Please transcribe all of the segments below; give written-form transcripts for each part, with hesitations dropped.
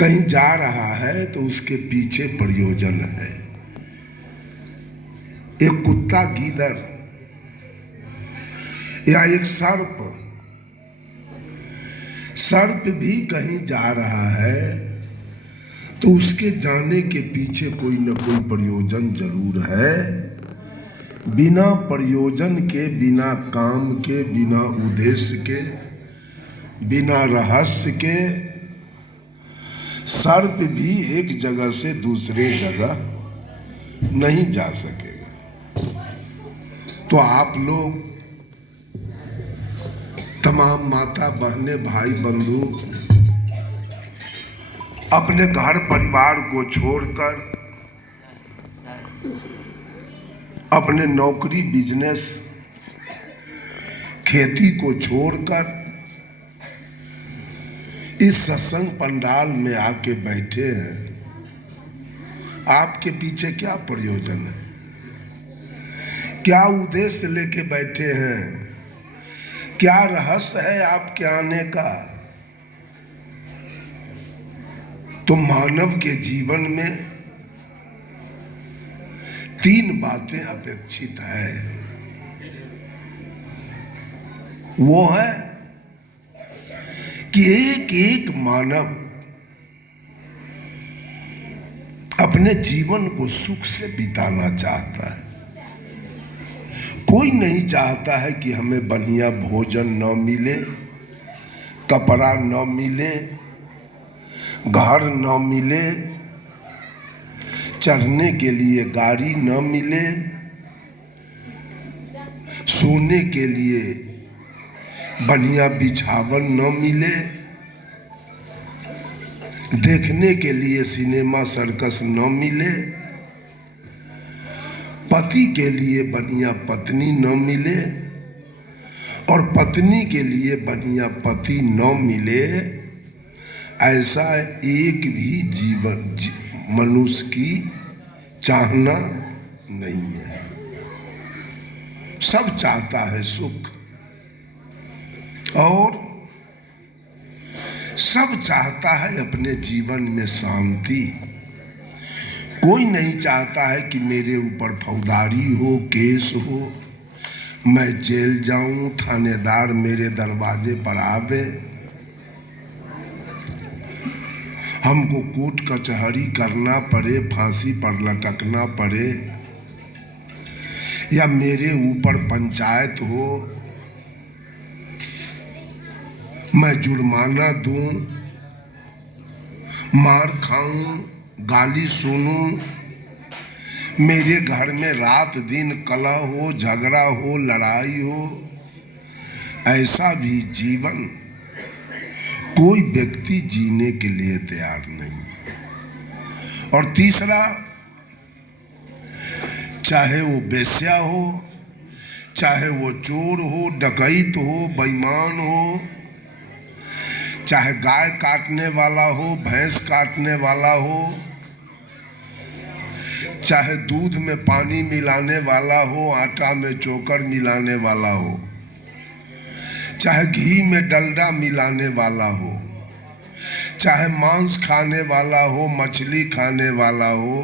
कहीं जा रहा है तो उसके पीछे प्रयोजन है। एक कुत्ता, गीदड़ या एक सर्प भी कहीं जा रहा है तो उसके जाने के पीछे कोई न कोई प्रयोजन जरूर है। बिना प्रयोजन के, बिना काम के, बिना उद्देश्य के, बिना रहस्य के सर्प भी एक जगह से दूसरे जगह नहीं जा सकेगा। तो आप लोग तमाम माता बहने, भाई बंधु अपने घर परिवार को छोड़कर, अपने नौकरी, बिजनेस, खेती को छोड़कर इस सत्संग पंडाल में आके बैठे हैं। आपके पीछे क्या प्रयोजन है? क्या उद्देश्य लेके बैठे हैं? क्या रहस्य है आपके आने का? तो मानव के जीवन में 3 बातें अपेक्षित है। वो है कि एक एक मानव अपने जीवन को सुख से बिताना चाहता है। कोई नहीं चाहता है कि हमें बढ़िया भोजन न मिले, कपड़ा न मिले, घर न मिले, चढ़ने के लिए गाड़ी न मिले, सोने के लिए बढ़िया बिछावन न मिले, देखने के लिए सिनेमा सर्कस न मिले, पति के लिए बढ़िया पत्नी न मिले और पत्नी के लिए बढ़िया पति न मिले। ऐसा एक भी जीवन मनुष्य की चाहना नहीं है। सब चाहता है सुख और सब चाहता है अपने जीवन में शांति। कोई नहीं चाहता है कि मेरे ऊपर फौजदारी हो, केस हो, मैं जेल जाऊं, थानेदार मेरे दरवाजे पर आवे, हमको कोर्ट कचहरी करना पड़े, फांसी पर लटकना पड़े, या मेरे ऊपर पंचायत हो, मैं जुर्माना दूं, मार खाऊं, गाली सुनूं, मेरे घर में रात दिन कलह हो, झगड़ा हो, लड़ाई हो। ऐसा भी जीवन कोई व्यक्ति जीने के लिए तैयार नहीं। और तीसरा, चाहे वो बेश्या हो, चाहे वो चोर हो, डकैत हो, बेईमान हो, चाहे गाय काटने वाला हो, भैंस काटने वाला हो, चाहे दूध में पानी मिलाने वाला हो, आटा में चोकर मिलाने वाला हो, चाहे घी में डलडा मिलाने वाला हो, चाहे मांस खाने वाला हो, मछली खाने वाला हो,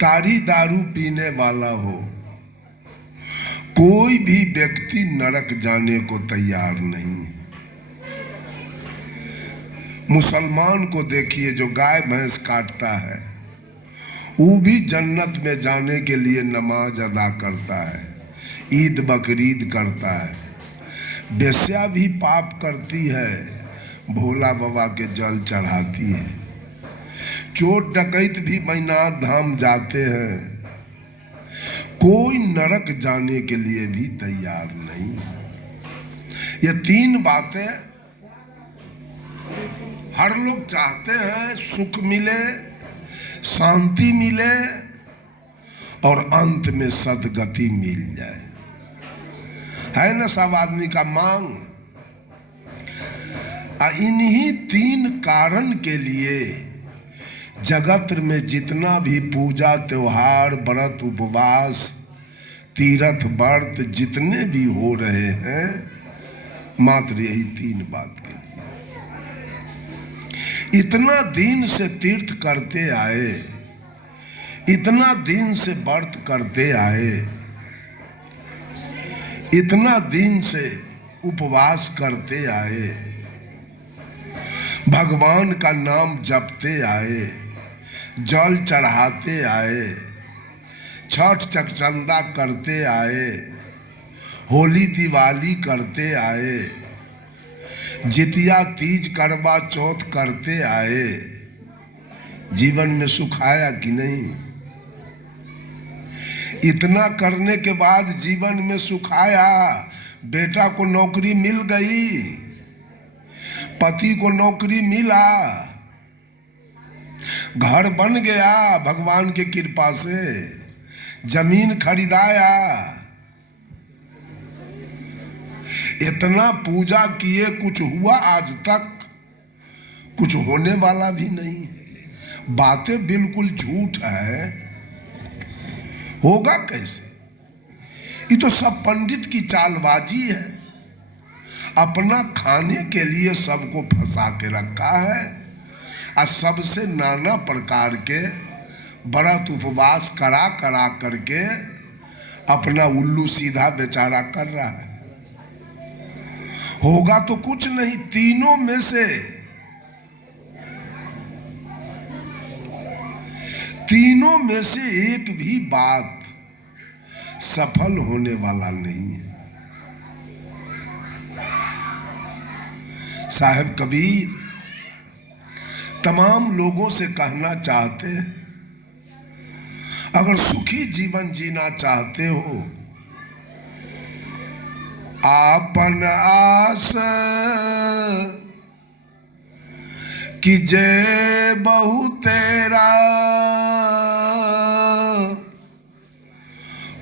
ताड़ी दारू पीने वाला हो, कोई भी व्यक्ति नरक जाने को तैयार नहीं है। मुसलमान को देखिए जो गाय भैंस काटता है, वो भी जन्नत में जाने के लिए नमाज अदा करता है, ईद बकरीद करता है। बेश्या भी पाप करती है, भोला बाबा के जल चढ़ाती है। चोर डकैत भी बैजनाथ धाम जाते हैं। कोई नरक जाने के लिए भी तैयार नहीं। ये 3 बातें हर लोग चाहते हैं, सुख मिले, शांति मिले और अंत में सदगति मिल जाए। है ना सब आदमी का मांग। इन्हीं 3 कारण के लिए जगत में जितना भी पूजा, त्योहार, व्रत, उपवास, तीर्थ, व्रत जितने भी हो रहे हैं, मात्र यही 3 बात के लिए। इतना दिन से तीर्थ करते आए, इतना दिन से व्रत करते आए, इतना दिन से उपवास करते आए, भगवान का नाम जपते आए, जल चढ़ाते आए, छठ चकचंदा करते आए, होली दिवाली करते आए, जितिया तीज करवा चौथ करते आए। जीवन में सुख आया कि नहीं? इतना करने के बाद जीवन में सुख आया। बेटा को नौकरी मिल गई, पति को नौकरी मिला, घर बन गया भगवान की कृपा से, जमीन खरीदाया, इतना पूजा किए, कुछ हुआ आज तक? कुछ होने वाला भी नहीं। बातें बिल्कुल झूठ है, होगा कैसे? ये तो सब पंडित की चालबाजी है। अपना खाने के लिए सबको फंसा के रखा है और सबसे नाना प्रकार के व्रत उपवास करा करा करके अपना उल्लू सीधा बेचारा कर रहा है। होगा तो कुछ नहीं, तीनों में से एक भी बात सफल होने वाला नहीं है। साहब कबीर तमाम लोगों से कहना चाहते हैं, अगर सुखी जीवन जीना चाहते हो, आपन आस कि जय बहु तेरा,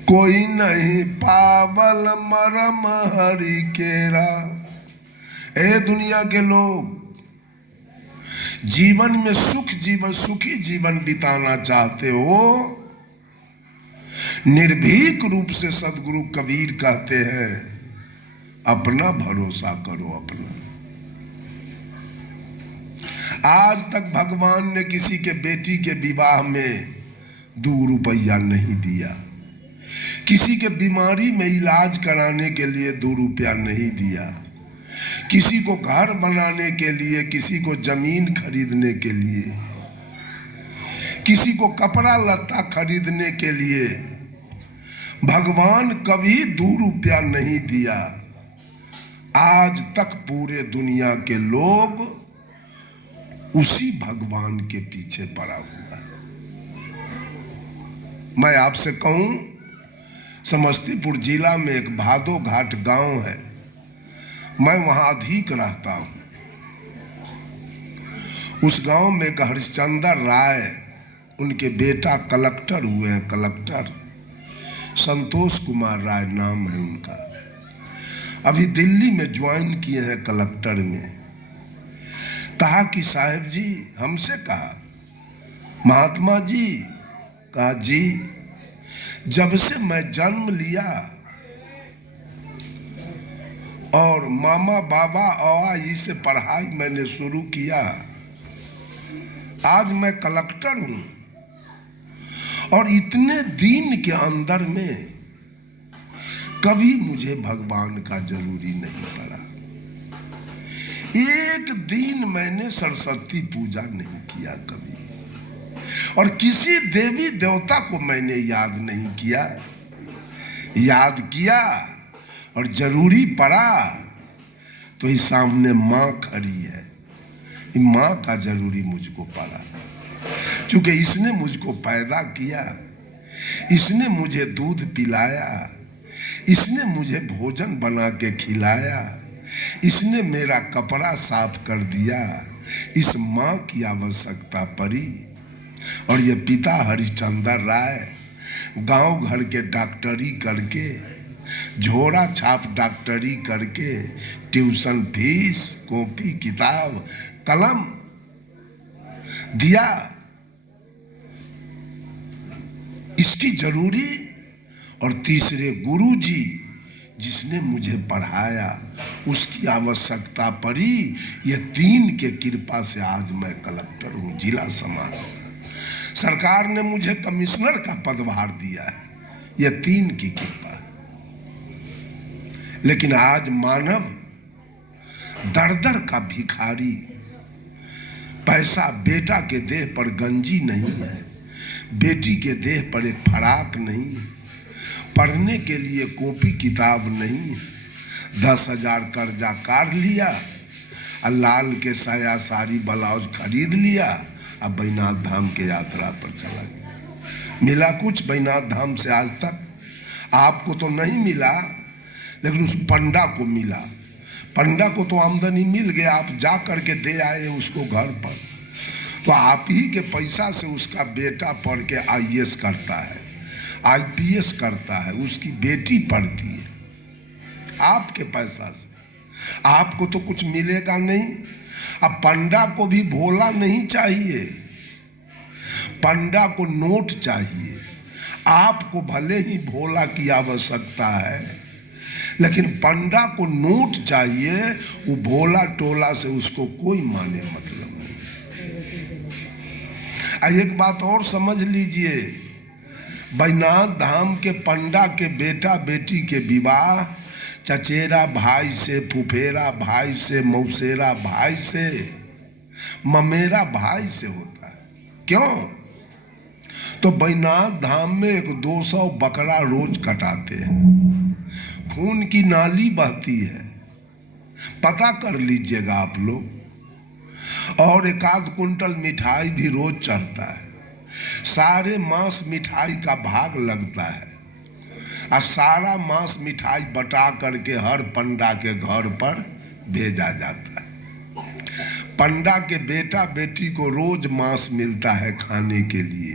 कोई नहीं पावल मरम हरि केरा। ए दुनिया के लोग, जीवन में सुखी जीवन बिताना चाहते हो, निर्भीक रूप से सदगुरु कबीर कहते हैं, अपना भरोसा करो अपना। आज तक भगवान ने किसी के बेटी के विवाह में 2 रुपया नहीं दिया, किसी के बीमारी में इलाज कराने के लिए 2 रुपया नहीं दिया, किसी को घर बनाने के लिए, किसी को जमीन खरीदने के लिए, किसी को कपड़ा लत्ता खरीदने के लिए भगवान कभी 2 रुपया नहीं दिया। आज तक पूरे दुनिया के लोग उसी भगवान के पीछे पड़ा हुआ है। मैं आपसे कहूं, समस्तीपुर जिला में एक भादो घाट गांव है, मैं वहां अधिक रहता हूं। उस गांव में एक हरिश्चंद्र राय, उनके बेटा कलेक्टर हुए हैं, कलेक्टर संतोष कुमार राय नाम है उनका। अभी दिल्ली में ज्वाइन किए हैं कलेक्टर में। कहा कि साहब जी, हमसे कहा महात्मा जी, कहा जी, जब से मैं जन्म लिया और मामा बाबा और ई से पढ़ाई मैंने शुरू किया, आज मैं कलेक्टर हूं और इतने दिन के अंदर में कभी मुझे भगवान का जरूरी नहीं पड़ा। एक दिन मैंने सरस्वती पूजा नहीं किया कभी, और किसी देवी देवता को मैंने याद नहीं किया। याद किया और जरूरी पड़ा तो ही सामने माँ खड़ी है, माँ का जरूरी मुझको पड़ा, क्योंकि इसने मुझको पैदा किया, इसने मुझे दूध पिलाया, इसने मुझे भोजन बना के खिलाया, इसने मेरा कपड़ा साफ कर दिया। इस माँ की आवश्यकता पड़ी। और ये पिता हरिश्चंद्र राय गांव घर के डॉक्टरी करके, झोरा छाप डॉक्टरी करके, ट्यूशन फीस, कॉपी किताब कलम दिया। इसकी जरूरी। और तीसरे गुरुजी जिसने मुझे पढ़ाया उसकी आवश्यकता पड़ी। ये 3 के कृपा से आज मैं कलेक्टर हूँ, जिला समाहर्ता। सरकार ने मुझे कमिश्नर का पदभार दिया है, ये 3 की कृपा है। लेकिन आज मानव दर दर का भिखारी, पैसा बेटा के देह पर गंजी नहीं है, बेटी के देह पर एक फराक नहीं है, पढ़ने के लिए कॉपी किताब नहीं है, 10,000 कर्जा काट लिया और लाल के साया साड़ी ब्लाउज खरीद लिया, अब बैजनाथ धाम के यात्रा पर चला गया। मिला कुछ बैजनाथ धाम से आज तक? आपको तो नहीं मिला, लेकिन उस पंडा को मिला। पंडा को तो आमदनी मिल गया, आप जा करके दे आए उसको घर पर, तो आप ही के पैसा से उसका बेटा पढ़ के IAS करता है, IPS करता है, उसकी बेटी पढ़ती है, आपके पैसा से। आपको तो कुछ मिलेगा नहीं। अब पंडा को भी भोला नहीं चाहिए, पंडा को नोट चाहिए। आपको भले ही भोला की आवश्यकता है, लेकिन पंडा को नोट चाहिए। वो भोला टोला से उसको कोई माने मतलब नहीं। एक बात और समझ लीजिए, बैजनाथ धाम के पंडा के बेटा बेटी के विवाह चचेरा भाई से, फुफेरा भाई से, मौसेरा भाई से, ममेरा भाई से होता है। क्यों? तो बैजनाथ धाम में एक 200 बकरा रोज कटाते हैं, खून की नाली बहती है, पता कर लीजिएगा आप लोग। और 1 कुंटल मिठाई भी रोज चढ़ता है, सारे मांस मिठाई का भाग लगता है, और सारा मांस मिठाई बटा करके हर पंडा के घर पर भेजा जाता है। पंडा के बेटा बेटी को रोज मांस मिलता है खाने के लिए,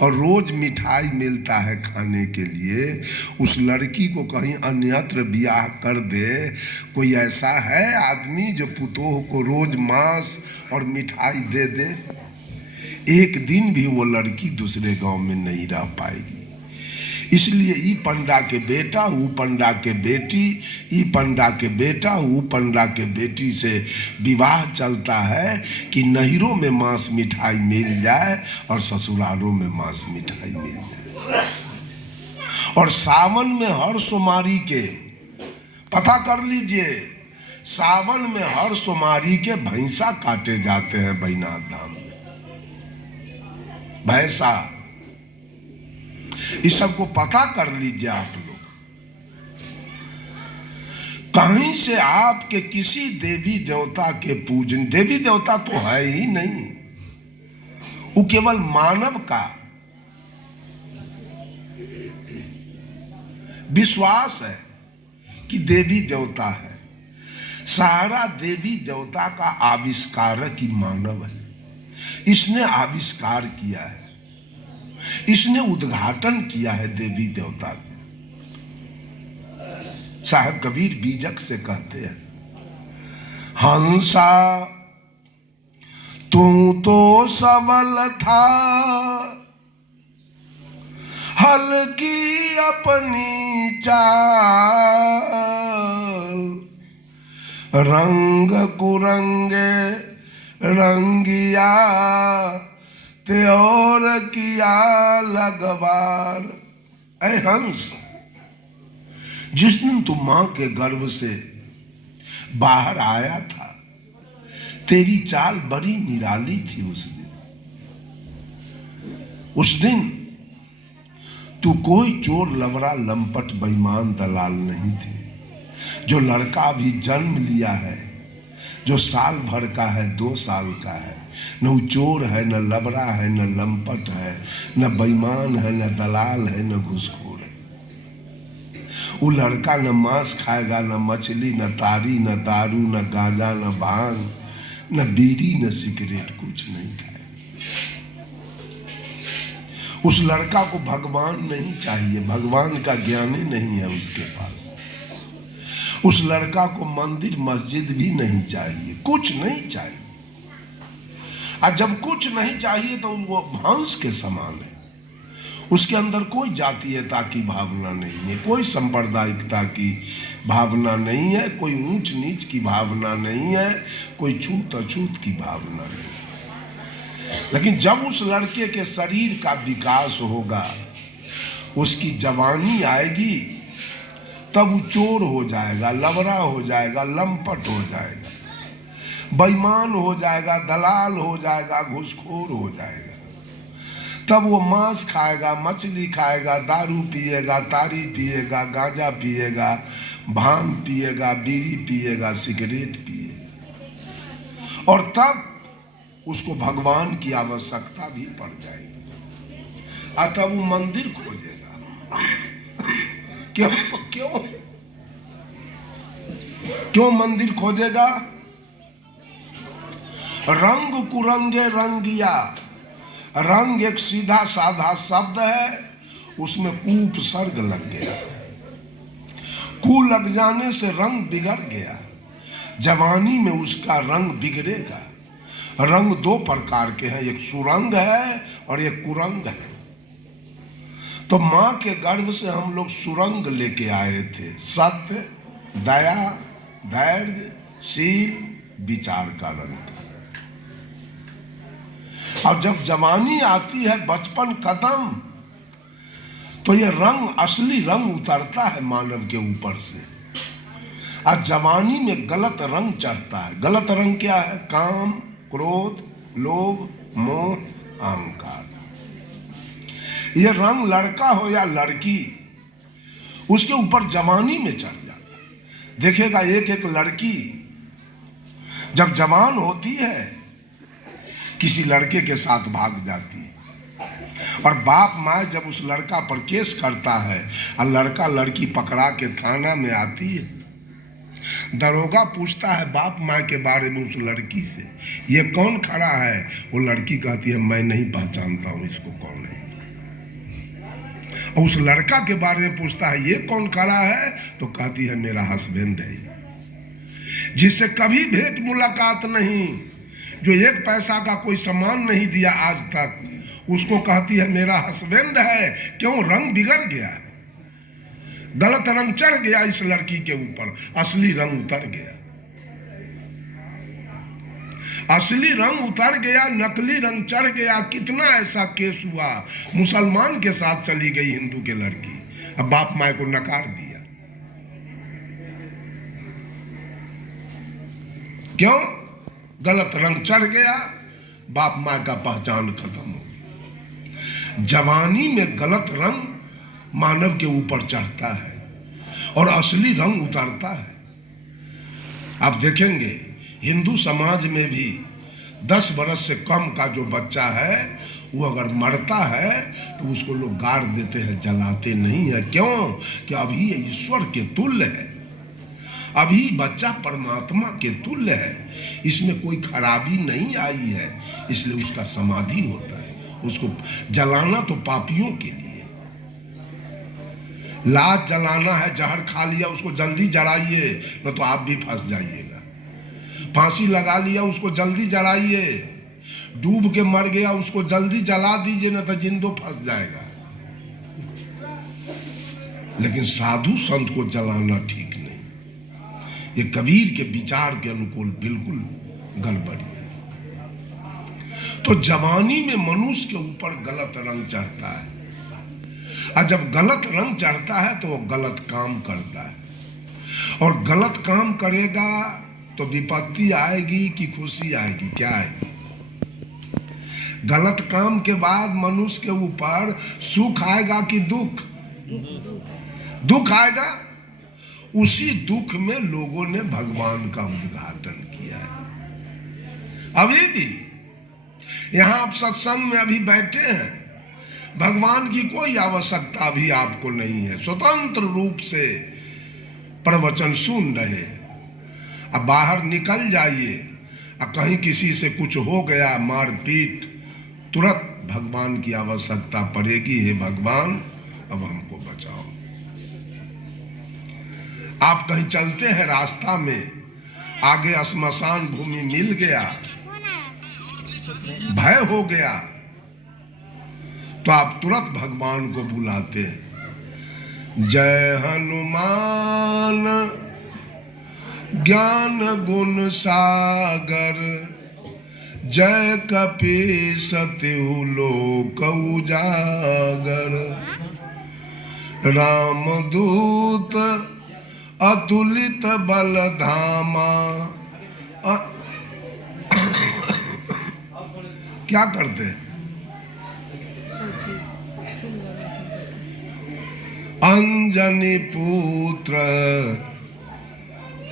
और रोज मिठाई मिलता है खाने के लिए। उस लड़की को कहीं अन्यत्र ब्याह कर दे, कोई ऐसा है आदमी जो पुतोह को रोज मांस और मिठाई दे दे? एक दिन भी वो लड़की दूसरे गांव में नहीं रह पाएगी। इसलिए ई पंडा के बेटा ऊ पंडा के बेटी, ई पंडा के बेटा ऊ पंडा के बेटी से विवाह चलता है कि नैहरों में मांस मिठाई मिल जाए और ससुरालों में मांस मिठाई मिल जाए। और सावन में हर सोमवारी के, पता कर लीजिए, सावन में हर सोमवारी के भैंसा काटे जाते हैं बैजनाथ धाम में, भैंसा। इस सबको पता कर लीजिए आप लोग। कहीं से आपके किसी देवी देवता के पूजन, देवी देवता तो है ही नहीं, वो केवल मानव का विश्वास है कि देवी देवता है। सारा देवी देवता का आविष्कारक ही मानव है। इसने आविष्कार किया है, इसने उद्घाटन किया है देवी देवता के। साहब कबीर बीजक से कहते हैं, हंसा तू तो सबल था, हल्की अपनी चाल, रंग कुरंगे रंगिया ते और किया लगवार। ऐ हंस, जिस दिन तू मां के गर्भ से बाहर आया था, तेरी चाल बड़ी निराली थी। उस दिन तू कोई चोर लवरा लंपट बेईमान दलाल नहीं थे। जो लड़का भी जन्म लिया है, जो साल भर का है, 2 साल का है, न वो चोर है, न लबरा है, न लंपट है, न बेईमान है, न दलाल है, न घूसखोर है। वो लड़का न मांस खाएगा, न मछली, न तारी, न दारू, न गांजा, न भांग, न बीड़ी, न सिगरेट, कुछ नहीं खाएगा। उस लड़का को भगवान नहीं चाहिए, भगवान का ज्ञान ही नहीं है उसके पास। उस लड़का को मंदिर मस्जिद भी नहीं चाहिए, कुछ नहीं चाहिए। और जब कुछ नहीं चाहिए तो वो हंस के समान है। उसके अंदर कोई जातीयता की भावना नहीं है, कोई सांप्रदायिकता की भावना नहीं है, कोई ऊंच नीच की भावना नहीं है, कोई छूत अछूत की भावना नहीं। लेकिन जब उस लड़के के शरीर का विकास होगा, उसकी जवानी आएगी, तब वो चोर हो जाएगा, लवरा हो जाएगा, लंपट हो जाएगा, बेईमान हो जाएगा, दलाल हो जाएगा, घूसखोर हो जाएगा। तब वो मांस खाएगा, मछली खाएगा, दारू पिएगा, तारी पिएगा, गांजा पिएगा, भांग पिएगा, बीड़ी पिएगा, सिगरेट पिएगा, और तब उसको भगवान की आवश्यकता भी पड़ जाएगी। अतः वो मंदिर खोजेगा। क्यों क्यों क्यों मंदिर खोजेगा? रंग कुरंगे रंगिया। रंग एक सीधा साधा शब्द है, उसमें कूप सर्ग लग गया। कू लग जाने से रंग बिगड़ गया। जवानी में उसका रंग बिगड़ेगा। रंग दो प्रकार के हैं, एक सुरंग है और एक कुरंग है। तो मां के गर्भ से हम लोग सुरंग लेके आए थे, सत्य, दया, धैर्य, शील, विचार का रंग। और जब जवानी आती है, बचपन कदम, तो ये रंग, असली रंग उतरता है मानव के ऊपर से। और जवानी में गलत रंग चढ़ता है। गलत रंग क्या है? काम, क्रोध, लोभ, मोह, अहंकार। ये रंग लड़का हो या लड़की, उसके ऊपर जवानी में चढ़ जाता है। देखिएगा, एक एक लड़की जब जवान होती है, किसी लड़के के साथ भाग जाती है, और बाप माँ जब उस लड़का पर केस करता है और लड़का लड़की पकड़ा के थाना में आती है, दरोगा पूछता है बाप माँ के बारे में उस लड़की से, ये कौन खड़ा है? वो लड़की कहती है मैं नहीं पहचानता हूँ इसको, कौन है। और उस लड़का के बारे में पूछता है ये कौन खड़ा है? तो कहती है मेरा हस्बैंड है, जिससे कभी भेंट मुलाकात नहीं, जो एक पैसा का कोई सामान नहीं दिया आज तक, उसको कहती है मेरा हस्बैंड है। क्यों? रंग बिगड़ गया, गलत रंग चढ़ गया इस लड़की के ऊपर, असली रंग उतर गया। असली रंग उतर गया, नकली रंग चढ़ गया। कितना ऐसा केस हुआ, मुसलमान के साथ चली गई हिंदू के लड़की, अब बाप माँ को नकार दिया। क्यों? गलत रंग चढ़ गया, बाप माँ का पहचान खत्म हो गई। जवानी में गलत रंग मानव के ऊपर चढ़ता है और असली रंग उतरता है। आप देखेंगे हिंदू समाज में भी 10 बरस से कम का जो बच्चा है, वो अगर मरता है तो उसको लोग गाड़ देते हैं, जलाते नहीं है। क्यों? कि अभी ये ईश्वर के तुल्य है, अभी बच्चा परमात्मा के तुल्य है, इसमें कोई खराबी नहीं आई है, इसलिए उसका समाधि होता है। उसको जलाना तो पापियों के लिए, लाश जलाना है, जहर खा लिया उसको जल्दी जलाइए, न तो आप भी फंस जाइएगा। फांसी लगा लिया उसको जल्दी जलाइए, डूब के मर गया उसको जल्दी जला दीजिए, न तो जिंदो फंस जाएगा। लेकिन साधु संत को जलाना ठीक नहीं, ये कबीर के विचार के अनुकूल बिल्कुल गड़बड़ी है। तो जवानी में मनुष्य के ऊपर गलत रंग चढ़ता है, और जब गलत रंग चढ़ता है तो वो गलत काम करता है, और गलत काम करेगा तो विपत्ति आएगी कि खुशी आएगी? क्या आएगी? गलत काम के बाद मनुष्य के ऊपर सुख आएगा कि दुख? दुख आएगा। उसी दुख में लोगों ने भगवान का उद्घाटन किया है। अभी भी यहां आप सत्संग में अभी बैठे हैं, भगवान की कोई आवश्यकता अभी आपको नहीं है, स्वतंत्र रूप से प्रवचन सुन रहे हैं। अब बाहर निकल जाइए, अब कहीं किसी से कुछ हो गया, मारपीट, तुरंत भगवान की आवश्यकता पड़ेगी, हे भगवान अब हमको बचाओ। आप कहीं चलते हैं, रास्ता में आगे श्मशान भूमि मिल गया, भय हो गया, तो आप तुरंत भगवान को बुलाते हैं। जय हनुमान ज्ञान गुण सागर, जय कपीस तिहु लोक उजागर। रामदूत अतुलित बल धामा। क्या करते हैं? अंजनी पुत्र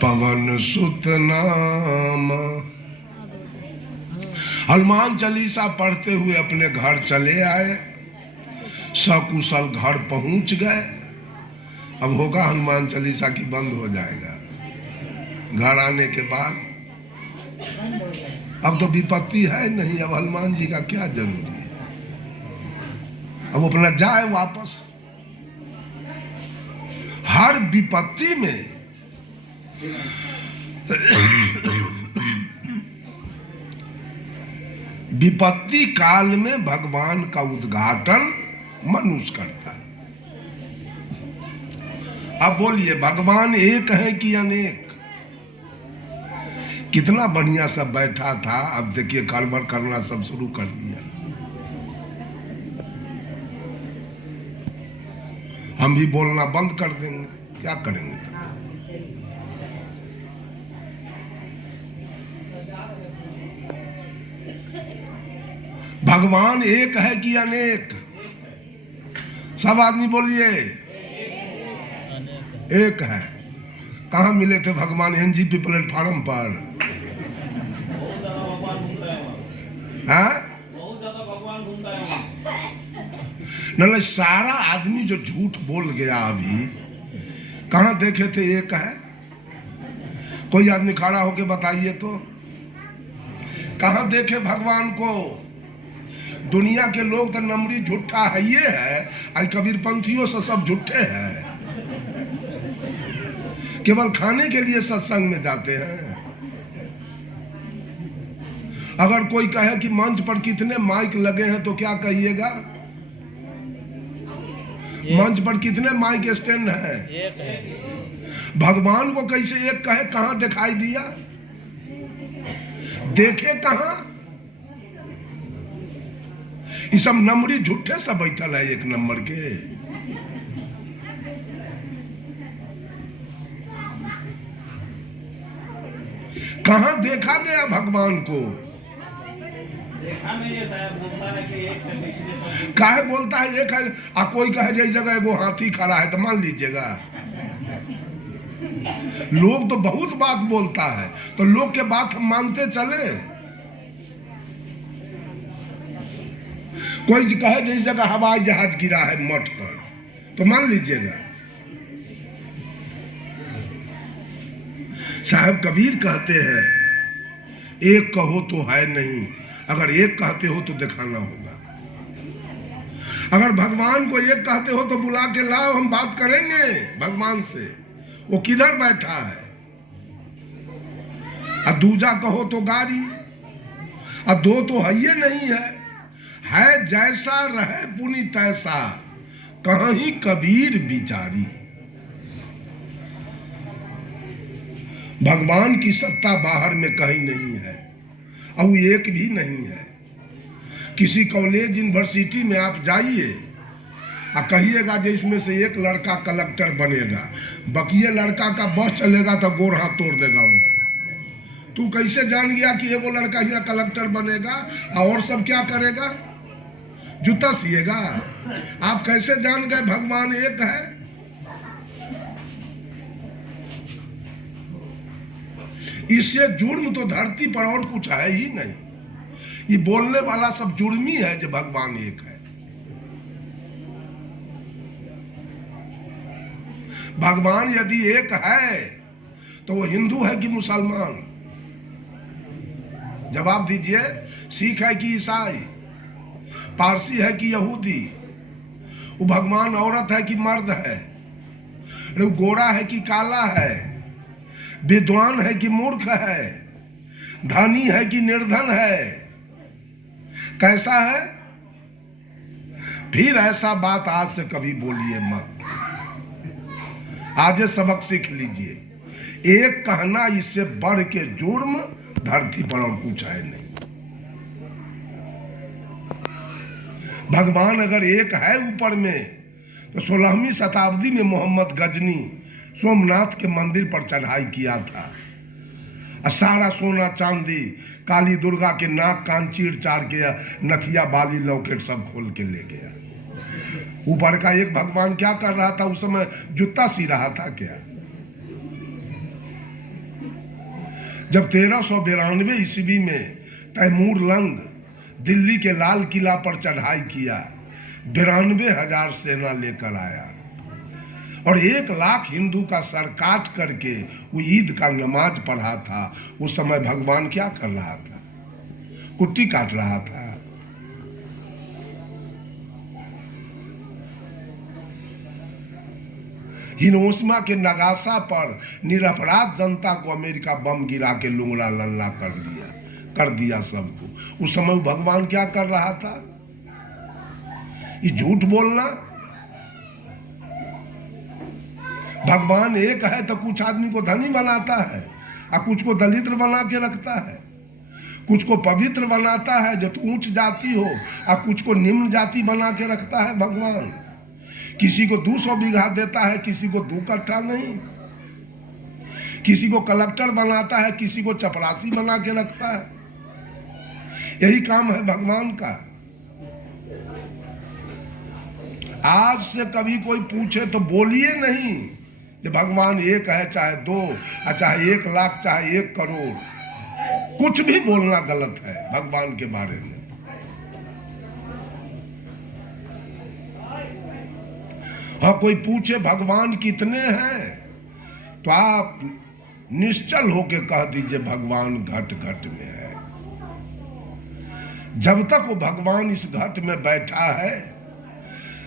पवन सुत नाम। हनुमान चालीसा पढ़ते हुए अपने घर चले आए, सकुशल घर पहुंच गए। अब होगा हनुमान चालीसा की बंद हो जाएगा। घर आने के बाद अब तो विपत्ति है नहीं, अब हनुमान जी का क्या जरूरी है, अब अपना जाए वापस। हर विपत्ति में विपत्ति काल में भगवान का उद्घाटन मनुष्य करता है। अब बोलिए, भगवान एक है कि अनेक? कितना बढ़िया सब बैठा था, अब देखिए गड़बड़ करना सब शुरू कर दिया। हम भी बोलना बंद कर देंगे, क्या करेंगे? भगवान एक है कि अनेक? सब आदमी बोलिए, एक है। कहाँ मिले थे भगवान? एनजीपी प्लेटफार्म पर। नहीं, सारा आदमी जो झूठ बोल गया अभी, कहाँ देखे थे एक है? कोई आदमी खड़ा होके बताइए तो, कहाँ देखे भगवान को? दुनिया के लोग तो नमरी झूठा है, ये है आई कबीर पंथियों से सब झूठे हैं, केवल खाने के लिए सत्संग में जाते हैं। अगर कोई कहे कि मंच पर कितने माइक लगे हैं तो क्या कहिएगा? मंच पर कितने माइक स्टैंड है? भगवान को कैसे एक कहे? कहां दिखाई दिया? देखे कहां? ये सब नंबरी झूठे सब बैठल है एक नंबर के। कहां देखा गया भगवान को? देखा नहीं है साहब, बोलता है कि एक है। काहे बोलता है एक है? आ कोई कहे जैसे जगह एगो हाथी खड़ा है तो मान लीजिएगा। लोग तो बहुत बात बोलता है, तो लोग के बात हम मानते चले। कोई कहे जिस जगह हवाई जहाज गिरा है मठ पर तो मान लीजिएगा। साहब कबीर कहते हैं, एक कहो तो है नहीं, अगर एक कहते हो तो दिखाना होगा। अगर भगवान को एक कहते हो तो बुला के लाओ, हम बात करेंगे भगवान से। वो किधर बैठा है? अब दूजा कहो तो गाड़ी, अब दो तो है ये नहीं है जैसा रहे पुनि तैसा, कहीं कबीर बिचारी। भगवान की सत्ता बाहर में कहीं नहीं है, और एक भी नहीं है। किसी कॉलेज यूनिवर्सिटी में आप जाइए और कहिएगा जो इसमें से एक लड़का कलेक्टर बनेगा, बकिए लड़का का बस चलेगा तो गोर हाथ तोड़ देगा वो। तू कैसे जान गया कि एगो लड़का यहाँ कलेक्टर बनेगा और सब क्या करेगा? जूता सिएगा। आप कैसे जान गए भगवान एक है? इससे जुर्म तो धरती पर और कुछ है ही नहीं। ये बोलने वाला सब जुर्मी है जो भगवान एक है। भगवान यदि एक है तो वो हिंदू है कि मुसलमान? जवाब दीजिए। सिख है कि ईसाई? पारसी है कि यहूदी? वो भगवान औरत है कि मर्द है? वो गोरा है कि काला है? विद्वान है कि मूर्ख है? धनी है कि निर्धन है? कैसा है? फिर ऐसा बात आज से कभी बोलिए मत। आज ये सबक सीख लीजिए, एक कहना इससे बढ़ के जुर्म धरती पर और कुछ है नहीं। भगवान अगर एक है ऊपर में, तो 16वीं शताब्दी में मोहम्मद गजनी सोमनाथ के मंदिर पर चढ़ाई किया था, सारा सोना चांदी, काली दुर्गा के नाक कान चीर चार के, नथिया बाली लॉकेट सब खोल के ले गया। ऊपर का एक भगवान क्या कर रहा था उस समय? जूता सी रहा था क्या? जब 1392 ईस्वी में तैमूर लंग दिल्ली के लाल किला पर चढ़ाई किया, 92,000 सेना लेकर आया और 1 लाख हिंदू का सर काट करके वो ईद का नमाज पढ़ा था। उस समय भगवान क्या कर रहा था? कुट्टी काट रहा था। हिरोशिमा के नगासा पर निरपराध जनता को अमेरिका बम गिरा के लुंगड़ा लल्ला कर दिया सबको। उस समय भगवान क्या कर रहा था? ये झूठ बोलना। भगवान एक है तो कुछ आदमी को धनी बनाता है और कुछ को दलित बना के रखता है, कुछ को पवित्र बनाता है जो ऊंच जाति हो और कुछ को निम्न जाति बना के रखता है भगवान। किसी को 200 बीघा देता है, किसी को 2 कट्ठा नहीं। किसी को कलेक्टर बनाता है, किसी को चपरासी बना के रखता है। यही काम है भगवान का। आज से कभी कोई पूछे तो बोलिए नहीं कि भगवान एक है, चाहे 2, चाहे 1 लाख, चाहे 1 करोड़। कुछ भी बोलना गलत है भगवान के बारे में। हाँ, कोई पूछे भगवान कितने हैं तो आप निश्चल होके कह दीजिए भगवान घट घट में है। जब तक वो भगवान इस घट में बैठा है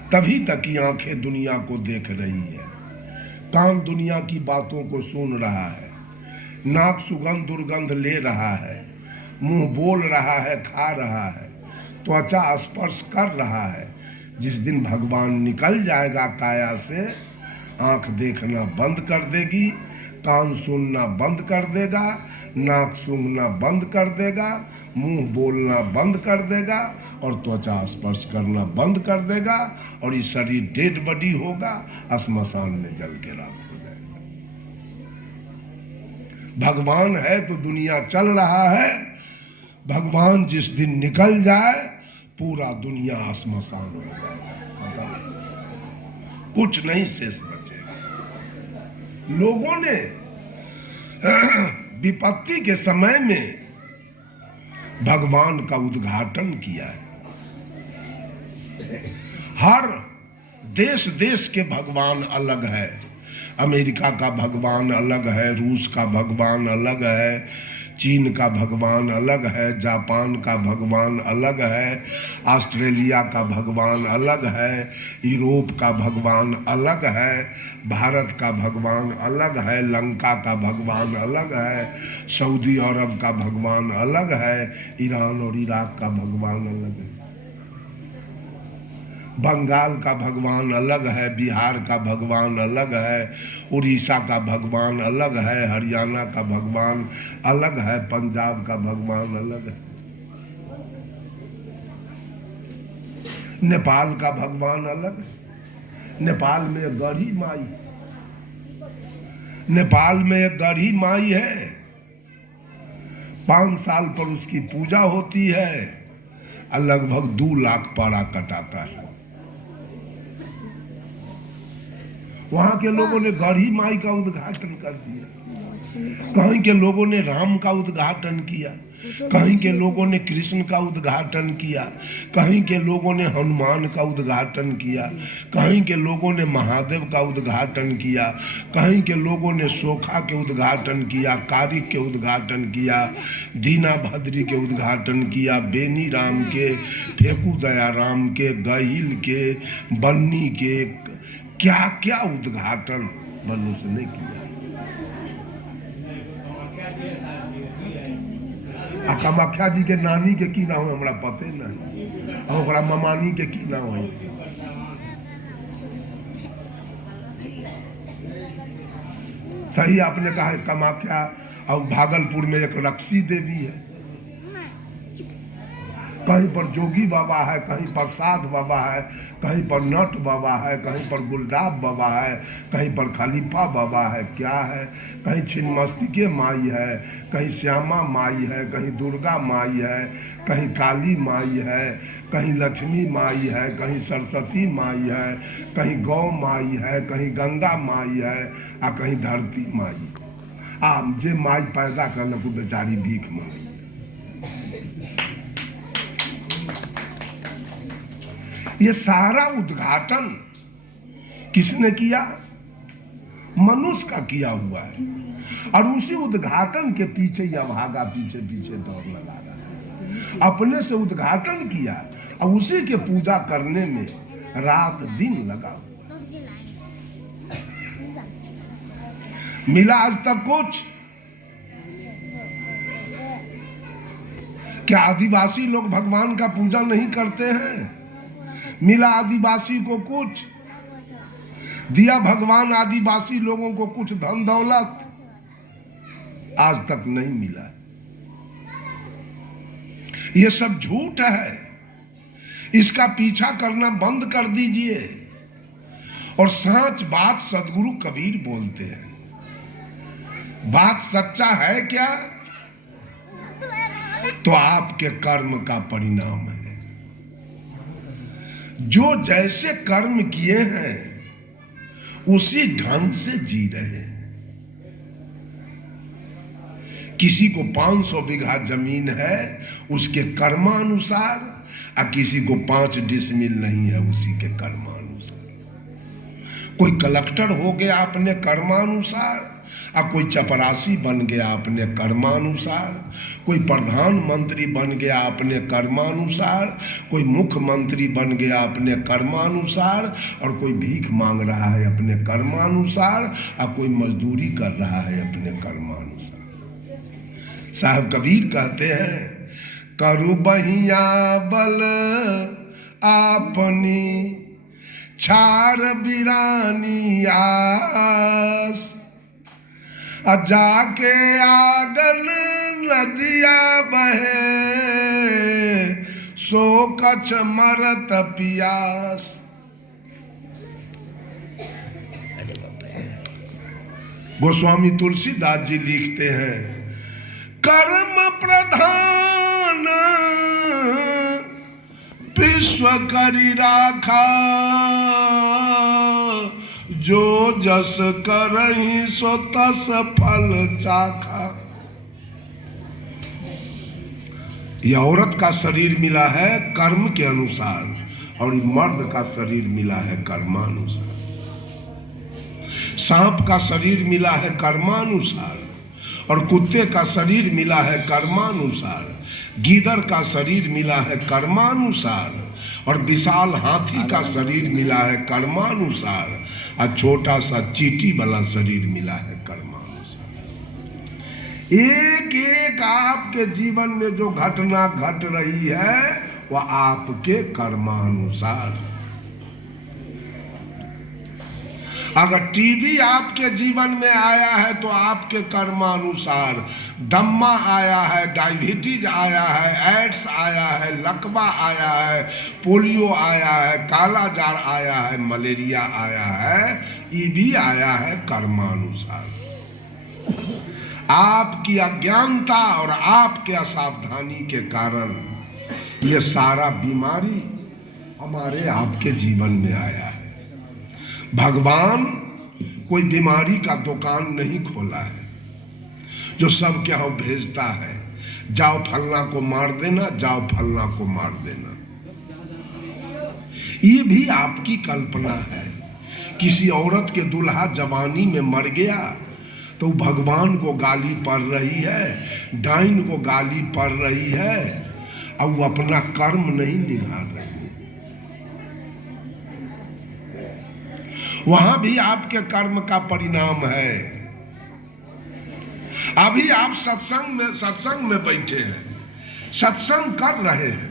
तभी तक की आंखें दुनिया को देख रही है, कान दुनिया की बातों को सुन रहा है, नाक सुगंध दुर्गंध ले रहा है, मुंह बोल रहा है, खा रहा है, त्वचा स्पर्श कर रहा है। जिस दिन भगवान निकल जाएगा काया से, आंख देखना बंद कर देगी, कान सुनना बंद कर देगा, नाक सूंघना बंद कर देगा, मुंह बोलना बंद कर देगा और त्वचा स्पर्श करना बंद कर देगा और ये शरीर डेड बॉडी होगा, श्मशान में जल के राख हो जाएगा। भगवान है तो दुनिया चल रहा है। भगवान जिस दिन निकल जाए पूरा दुनिया श्मशान हो जाएगा, कुछ नहीं शेष बचेगा। लोगों ने विपत्ति के समय में भगवान का उद्घाटन किया है। हर देश देश के भगवान अलग है। अमेरिका का भगवान अलग है, रूस का भगवान अलग है, चीन का भगवान अलग है, जापान का भगवान अलग है, ऑस्ट्रेलिया का भगवान अलग है, यूरोप का भगवान अलग है, भारत का भगवान अलग है, लंका का भगवान अलग है, सऊदी अरब का भगवान अलग है, ईरान और इराक का भगवान अलग है, बंगाल का भगवान अलग है, बिहार का भगवान अलग है, उड़ीसा का भगवान अलग है, हरियाणा का भगवान अलग है, पंजाब का भगवान अलग है, नेपाल का भगवान अलग है। नेपाल में एक गढ़ी माई, नेपाल में एक गढ़ी माई है, 5 साल पर उसकी पूजा होती है और लगभग 2 लाख पारा कटाता है। वहां के लोगों ने गढ़ी माई का उद्घाटन कर दिया, कहीं के लोगों ने राम का उद्घाटन किया, कहीं के लोगों ने कृष्ण का उद्घाटन किया, कहीं के लोगों ने हनुमान का उद्घाटन किया, कहीं के लोगों ने महादेव का उद्घाटन किया, कहीं के लोगों ने सोखा के उद्घाटन किया, कारिक के उद्घाटन किया, दीना भद्री के उद्घाटन किया, बेनी राम के, फेकू दया राम के, गहिल के, बन्नी के, क्या क्या उद्घाटन मनुष्य ने किया। आ कामाख्या जी के नानी के की नाम हमरा पते नहीं, और ओकरा ममानी के की नाम है। सही आपने कहा है, कामाख्या और भागलपुर में एक रक्सी देवी है, कहीं पर जोगी बाबा है, कहीं पर साध बाबा है, कहीं पर नट बाबा है, कहीं पर गुलदाब बाबा है, कहीं पर खलीफा बाबा है, क्या है, कहीं छिन्नमस्तिके माई है, कहीं श्यामा माई है, कहीं दुर्गा माई है, कहीं काली माई है, कहीं लक्ष्मी माई है, कहीं सरस्वती माई है, कहीं गौ माई है, कहीं गंगा माई है, आ कहीं धरती माई। आम जे माई पैदा करलक बेचारी भीख माई। ये सारा उद्घाटन किसने किया? मनुष्य का किया हुआ है, और उसी उद्घाटन के पीछे यह भागा पीछे पीछे दौड़ लगा रहा है। अपने से उद्घाटन किया और उसी के पूजा करने में रात दिन लगा हुआ। मिला आज तक कुछ? क्या आदिवासी लोग भगवान का पूजा नहीं करते हैं? मिला आदिवासी को कुछ? दिया भगवान आदिवासी लोगों को कुछ धन दौलत? आज तक नहीं मिला। ये सब झूठ है, इसका पीछा करना बंद कर दीजिए। और सच बात सदगुरु कबीर बोलते हैं, बात सच्चा है क्या? तो आपके कर्म का परिणाम है। जो जैसे कर्म किए हैं उसी ढंग से जी रहे हैं। किसी को 500 बीघा जमीन है उसके कर्मानुसार, और किसी को 5 डिसमिल नहीं है उसी के कर्मानुसार। कोई कलेक्टर हो गया अपने कर्मानुसार, और कोई चपरासी बन गया अपने कर्मानुसार, कोई प्रधानमंत्री बन गया अपने कर्मानुसार, कोई मुख्यमंत्री बन गया अपने कर्मानुसार, और कोई भीख मांग रहा है अपने कर्मानुसार, और कोई मजदूरी कर रहा है अपने कर्मानुसार। साहब कबीर कहते हैं, करु बहिया बल आपनी छार बिरानी आस, जाके आगन नदिया बहे सो कछ मरत पियास। गोस्वामी तुलसीदास जी लिखते हैं, कर्म प्रधान विश्व करी राखा, जो जस करहि सो तस फल चाखा। यह औरत का शरीर मिला है कर्म के अनुसार, और मर्द का शरीर मिला है कर्मानुसार। सांप का शरीर मिला है कर्मानुसार, और कुत्ते का शरीर मिला है कर्मानुसार। गीदड़ का शरीर मिला है कर्मानुसार, और विशाल हाथी का शरीर मिला है कर्मानुसार, और छोटा सा चींटी वाला शरीर मिला है कर्मानुसार। एक एक आपके जीवन में जो घटना घट रही है वह आपके कर्मानुसार। अगर टीवी आपके जीवन में आया है तो आपके कर्मानुसार। दम्मा आया है, डायबिटीज आया है, एड्स आया है, लकवा आया है, पोलियो आया है, काला जार आया है, मलेरिया आया है, ये भी आया है कर्मानुसार। आपकी अज्ञानता और आपके असावधानी के कारण ये सारा बीमारी हमारे आपके जीवन में आया है। भगवान कोई बीमारी का दुकान नहीं खोला है जो सब क्या भेजता है, जाओ फलना को मार देना, जाओ फलना को मार देना। ये भी आपकी कल्पना है। किसी औरत के दूल्हा जवानी में मर गया तो भगवान को गाली पड़ रही है, डाइन को गाली पड़ रही है, और वो अपना कर्म नहीं निभार रही है। वहां भी आपके कर्म का परिणाम है। अभी आप सत्संग में बैठे हैं, सत्संग कर रहे हैं।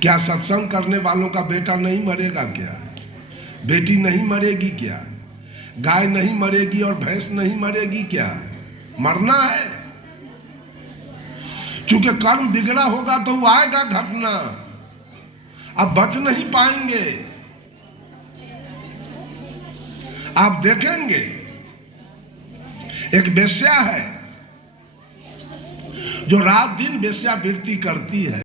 क्या सत्संग करने वालों का बेटा नहीं मरेगा क्या? बेटी नहीं मरेगी क्या? गाय नहीं मरेगी और भैंस नहीं मरेगी क्या? मरना है। चूंकि कर्म बिगड़ा होगा तो वो आएगा घटना, अब बच नहीं पाएंगे। आप देखेंगे एक वेश्या है जो रात दिन वेश्यावृत्ति करती है।